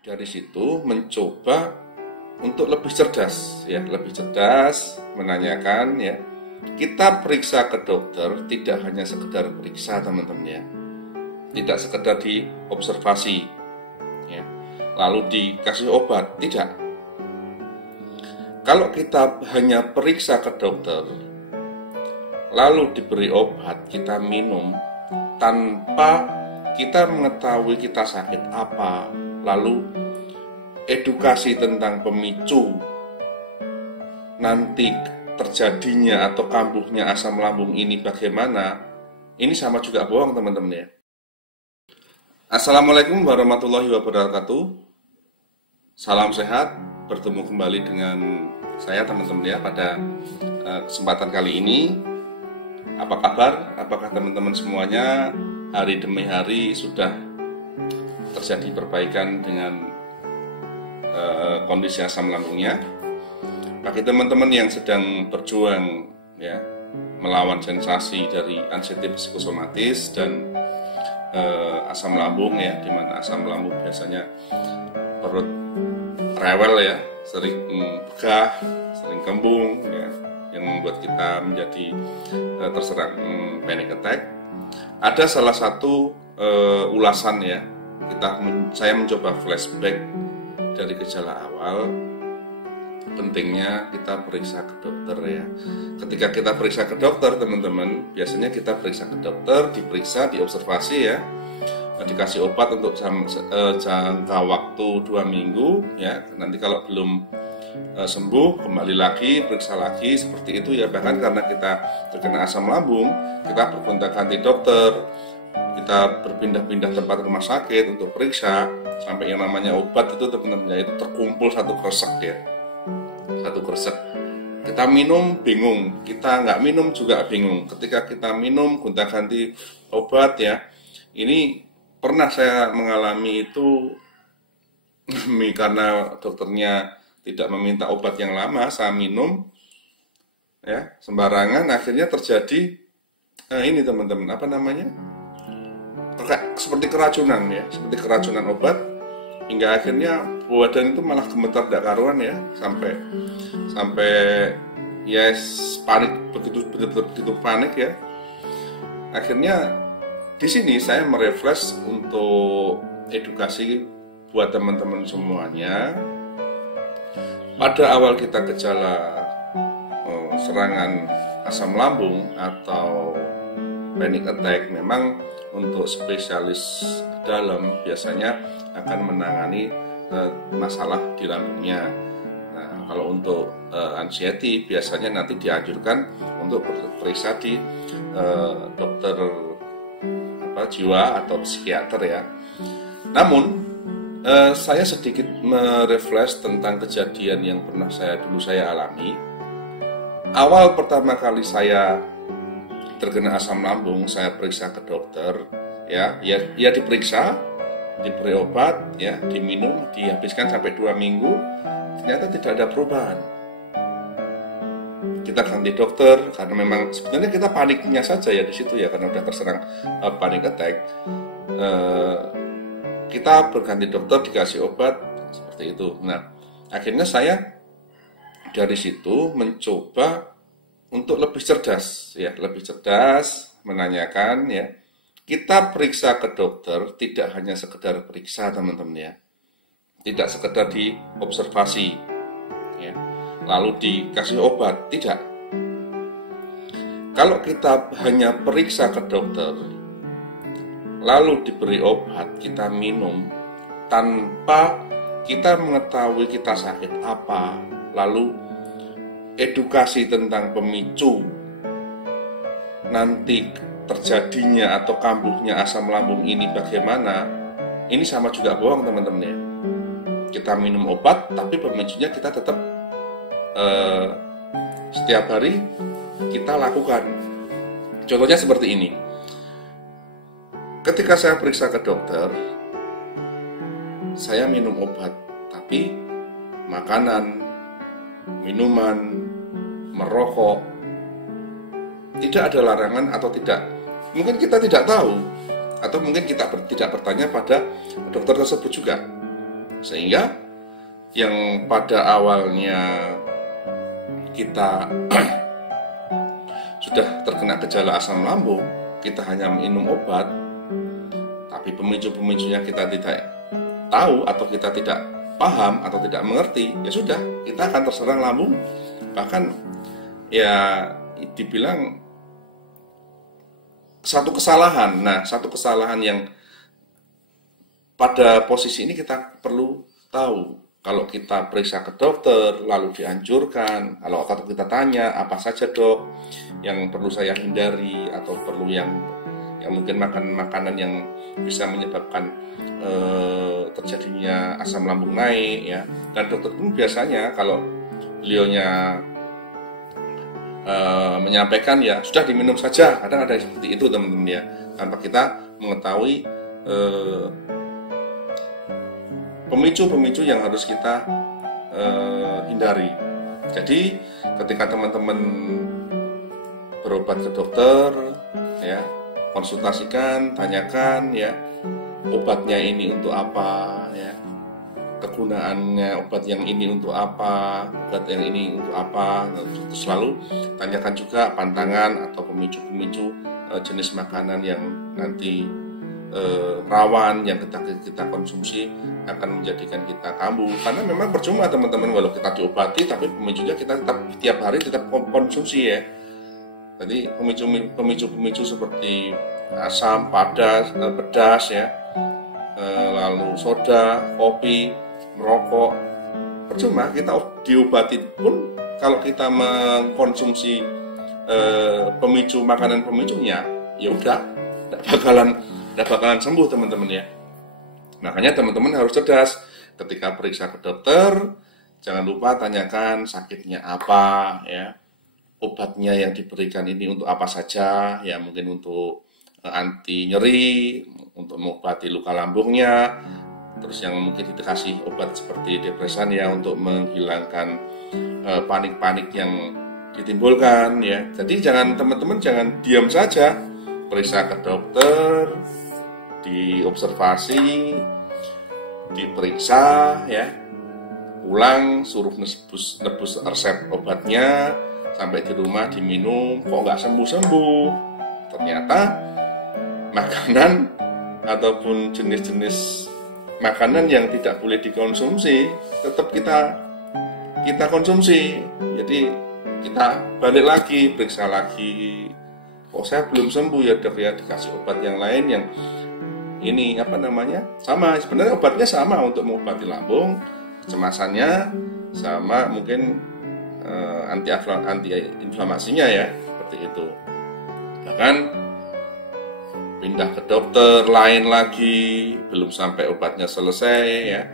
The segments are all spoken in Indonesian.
Dari situ mencoba untuk lebih cerdas, ya, lebih cerdas menanyakan, ya. Kita periksa ke dokter tidak hanya sekedar periksa, teman-teman, ya. Tidak sekedar diobservasi, ya. Lalu dikasih obat, tidak. Kalau kita hanya periksa ke dokter, lalu diberi obat, kita minum tanpa kita mengetahui kita sakit apa, lalu edukasi tentang pemicu nanti terjadinya atau kambuhnya asam lambung ini bagaimana, ini sama juga bohong, teman-teman, ya. Assalamualaikum warahmatullahi wabarakatuh. Salam sehat, bertemu kembali dengan saya, teman-teman, ya, pada kesempatan kali ini. Apa kabar? Apakah teman-teman semuanya hari demi hari sudah terjadi perbaikan dengan kondisi asam lambungnya? Bagi teman-teman yang sedang berjuang, ya, melawan sensasi dari anxiety psikosomatis dan asam lambung, ya, dimana asam lambung biasanya perut rewel, ya, sering begah, sering kembung, ya, yang membuat kita menjadi terserang panic attack. Ada salah satu ulasan, ya, saya mencoba flashback dari gejala awal. Pentingnya kita periksa ke dokter, ya. Ketika kita periksa ke dokter, teman-teman, biasanya kita periksa ke dokter, diperiksa, diobservasi, ya, dikasih obat untuk jangka waktu 2 minggu, ya. Nanti kalau belum sembuh, kembali lagi, periksa lagi, seperti itu, ya. Bahkan karena kita terkena asam lambung, kita bergonta-ganti dokter, kita berpindah-pindah tempat rumah sakit untuk periksa, sampai yang namanya obat itu, teman-teman, itu terkumpul satu kresek, ya. Satu kresek. Kita minum bingung, kita nggak minum juga bingung. Ketika kita minum gonta-ganti obat, ya, ini pernah saya mengalami itu karena dokternya tidak meminta obat yang lama, saya minum, ya, sembarangan, akhirnya terjadi ini, teman-teman, apa namanya, seperti keracunan, ya, seperti keracunan obat, hingga akhirnya badan itu malah gemetar tidak karuan, ya, sampai yes, panik, begitu panik, ya. Akhirnya di sini saya merefresh untuk edukasi buat teman-teman semuanya. Pada awal kita gejala serangan asam lambung atau panic attack, memang untuk spesialis dalam biasanya akan menangani masalah di lambungnya. Nah, kalau untuk anxiety biasanya nanti dianjurkan untuk periksa di dokter jiwa atau psikiater, ya. Namun saya sedikit merefresh tentang kejadian yang pernah dulu saya alami. Awal pertama kali saya terkena asam lambung, saya periksa ke dokter, ya diperiksa, diberi obat, ya, diminum, dihabiskan sampai 2 minggu, ternyata tidak ada perubahan. Kita ganti dokter karena memang sebenarnya kita paniknya saja, ya, di situ, ya, karena udah terserang panic attack. Kita berganti dokter, dikasih obat, seperti itu. Nah, akhirnya saya dari situ mencoba untuk lebih cerdas, ya, lebih cerdas menanyakan, ya. Kita periksa ke dokter tidak hanya sekedar periksa, teman-teman, ya. Tidak sekedar diobservasi, ya, lalu dikasih obat, tidak. Kalau kita hanya periksa ke dokter, lalu diberi obat, kita minum tanpa kita mengetahui kita sakit apa, lalu edukasi tentang pemicu nanti terjadinya atau kambuhnya asam lambung ini bagaimana, ini sama juga bohong, teman-teman, ya. Kita minum obat tapi pemicunya kita tetap setiap hari kita lakukan. Contohnya seperti ini. Ketika saya periksa ke dokter, saya minum obat, tapi makanan, minuman, merokok, tidak ada larangan atau tidak. Mungkin kita tidak tahu, atau mungkin kita tidak bertanya pada dokter tersebut juga. Sehingga yang pada awalnya kita sudah terkena gejala asam lambung, kita hanya minum obat, tapi pemicu-pemicunya kita tidak tahu atau kita tidak paham atau tidak mengerti, ya sudah, kita akan terserang lambung. Bahkan ya dibilang satu kesalahan. Nah, satu kesalahan yang pada posisi ini kita perlu tahu. Kalau kita periksa ke dokter, lalu dianjurkan, kalau kita tanya apa saja dok yang perlu saya hindari, atau perlu yang mungkin makan makanan yang bisa menyebabkan terjadinya asam lambung naik, ya. Dan dokter pun biasanya kalau beliaunya menyampaikan, ya sudah diminum saja. Kadang ada seperti itu teman-teman, ya, tanpa kita mengetahui pemicu-pemicu yang harus kita hindari. Jadi ketika teman-teman berobat ke dokter, ya, konsultasikan, tanyakan, ya, obatnya ini untuk apa, ya, kegunaannya obat yang ini untuk apa, obat yang ini untuk apa. Terus selalu tanyakan juga pantangan atau pemicu-pemicu jenis makanan yang nanti rawan yang kita konsumsi akan menjadikan kita kambuh. Karena memang percuma teman-teman, walau kita diobati tapi pemicunya kita tetap tiap hari tetap konsumsi, ya. Jadi pemicu seperti asam, pedas, ya, lalu soda, kopi, merokok, percuma. Kita diobati pun kalau kita mengkonsumsi pemicu makanan pemicunya, ya udah tidak bakalan sembuh teman-teman, ya. Makanya teman-teman harus cerdas ketika periksa ke dokter. Jangan lupa tanyakan sakitnya apa, ya, obatnya yang diberikan ini untuk apa saja, ya, mungkin untuk anti nyeri, untuk mengobati luka lambungnya. Terus yang mungkin dikasih obat seperti depresan, ya, untuk menghilangkan panik-panik yang ditimbulkan, ya. Jadi teman-teman jangan diam saja, periksa ke dokter, diobservasi, diperiksa, ya, pulang suruh nebus resep obatnya, sampai di rumah diminum, kok nggak sembuh-sembuh. Ternyata makanan ataupun jenis-jenis makanan yang tidak boleh dikonsumsi tetap kita konsumsi. Jadi kita balik lagi, periksa lagi, kok saya belum sembuh, ya dok, ya, dikasih obat yang lain yang ini sama, sebenarnya obatnya sama untuk mengobati lambung, kecemasannya sama, mungkin anti inflamasinya, ya, seperti itu. Bahkan pindah ke dokter lain lagi, belum sampai obatnya selesai, ya,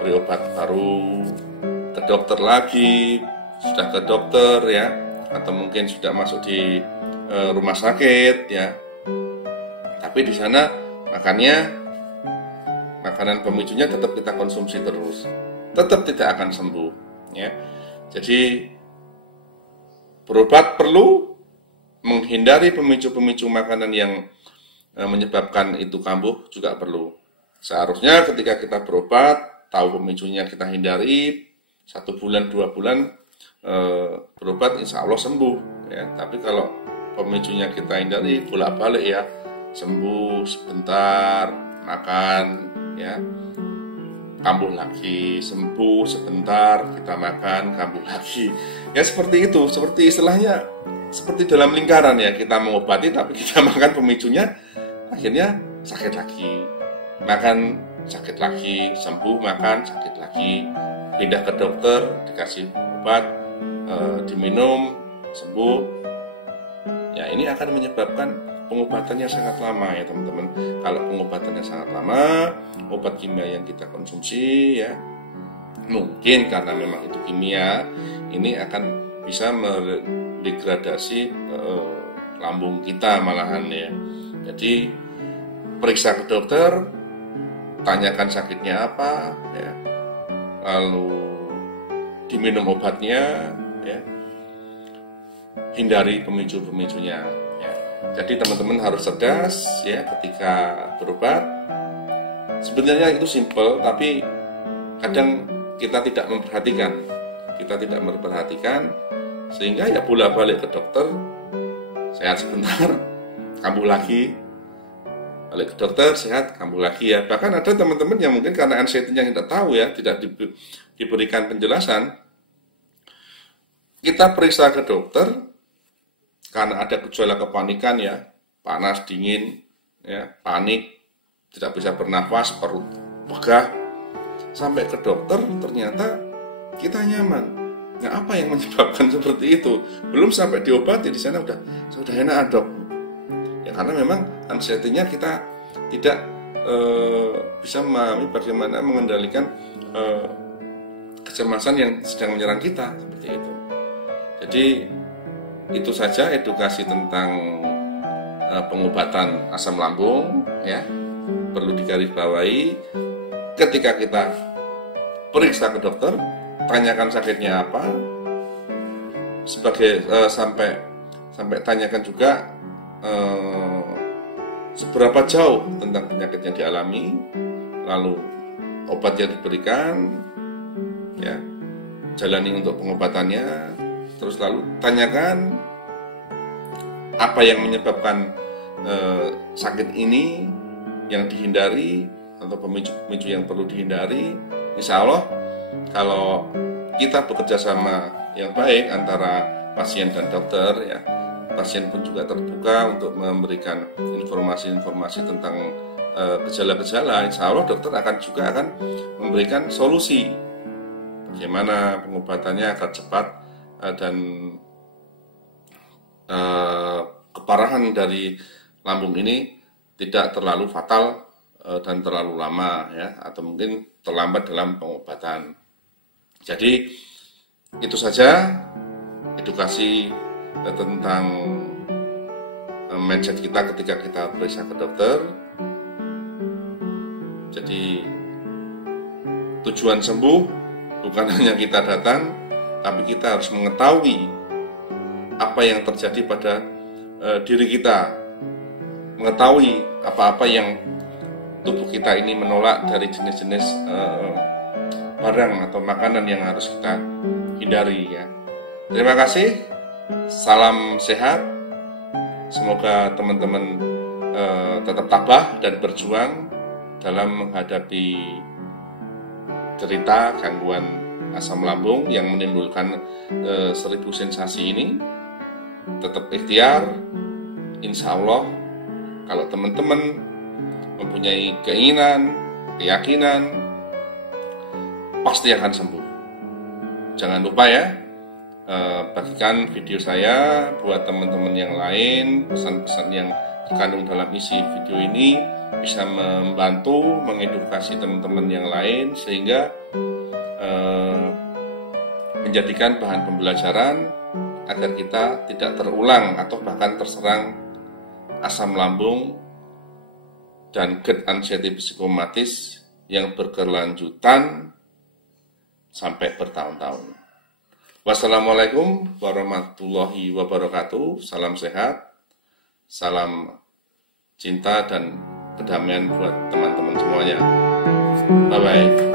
beri obat baru, ke dokter lagi, sudah ke dokter, ya, atau mungkin sudah masuk di rumah sakit, ya, tapi di sana makanan pemicunya tetap kita konsumsi terus, tetap tidak akan sembuh, ya. Jadi berobat perlu, menghindari pemicu-pemicu makanan yang menyebabkan itu kambuh juga perlu. Seharusnya ketika kita berobat, tahu pemicunya kita hindari, 1 bulan 2 bulan berobat insya Allah sembuh, ya. Tapi kalau pemicunya kita hindari bolak-balik, ya, sembuh sebentar, makan, ya, kambuh lagi, sembuh sebentar, kita makan, kambuh lagi, ya, seperti itu. Seperti istilahnya seperti dalam lingkaran, ya, kita mengobati tapi kita makan pemicunya, akhirnya sakit lagi, makan sakit lagi, sembuh, makan sakit lagi, pindah ke dokter, dikasih obat, diminum, sembuh, ya, ini akan menyebabkan pengobatannya sangat lama, ya teman-teman. Kalau pengobatannya sangat lama, obat kimia yang kita konsumsi, ya, mungkin karena memang itu kimia, ini akan bisa mendegradasi lambung kita malahan, ya. Jadi periksa ke dokter, tanyakan sakitnya apa, ya, lalu diminum obatnya, ya, hindari pemicu-pemicunya, ya. Jadi teman-teman harus cerdas, ya, ketika berobat, Sebenarnya itu simple, tapi kadang kita tidak memperhatikan, sehingga ya bolak-balik ke dokter, sehat sebentar, kambuh lagi, balik ke dokter, sehat, kambuh lagi ya. Bahkan ada teman-teman yang mungkin karena anxiety-nya tidak tahu ya, tidak diberikan penjelasan, kita periksa ke dokter karena ada gejala kepanikan ya, panas, dingin, ya, panik, tidak bisa bernafas, perut pegah, sampai ke dokter ternyata kita nyaman. Nah, apa yang menyebabkan seperti itu? Belum sampai diobati, di sana sudah enak dok. Ya karena memang anxiety-nya kita tidak bisa memahami bagaimana mengendalikan kecemasan yang sedang menyerang kita, seperti itu. Jadi itu saja edukasi tentang pengobatan asam lambung ya. Perlu digarisbawahi, ketika kita periksa ke dokter, tanyakan sakitnya apa, sampai tanyakan juga seberapa jauh tentang penyakit yang dialami, lalu obat yang diberikan, ya, jalani untuk pengobatannya, terus lalu tanyakan apa yang menyebabkan sakit ini yang dihindari atau pemicu-pemicu yang perlu dihindari. Insya Allah kalau kita bekerja sama yang baik antara pasien dan dokter ya, pasien pun juga terbuka untuk memberikan informasi-informasi tentang gejala-gejala, insya Allah dokter akan memberikan solusi bagaimana pengobatannya agar cepat dan keparahan dari lambung ini tidak terlalu fatal dan terlalu lama ya, atau mungkin terlambat dalam pengobatan. Jadi itu saja edukasi tentang mindset kita ketika kita periksa ke dokter. Jadi tujuan sembuh bukan hanya kita datang, tapi kita harus mengetahui apa yang terjadi pada diri kita, mengetahui apa-apa yang tubuh kita ini menolak dari jenis-jenis barang atau makanan yang harus kita hindari ya. Terima kasih, salam sehat, semoga teman-teman tetap tabah dan berjuang dalam menghadapi cerita gangguan asam lambung yang menimbulkan 1000 sensasi ini. Tetap ikhtiar, insya Allah kalau teman-teman mempunyai keinginan, keyakinan, pasti akan sembuh. Jangan lupa ya, bagikan video saya buat teman-teman yang lain. Pesan-pesan yang terkandung dalam isi video ini bisa membantu mengedukasi teman-teman yang lain, sehingga menjadikan bahan pembelajaran agar kita tidak terulang atau bahkan terserang asam lambung dan GERD anxiety psikosomatis yang berkelanjutan sampai bertahun-tahun. Wassalamualaikum warahmatullahi wabarakatuh. Salam sehat, salam cinta dan kedamaian buat teman-teman semuanya. Bye-bye.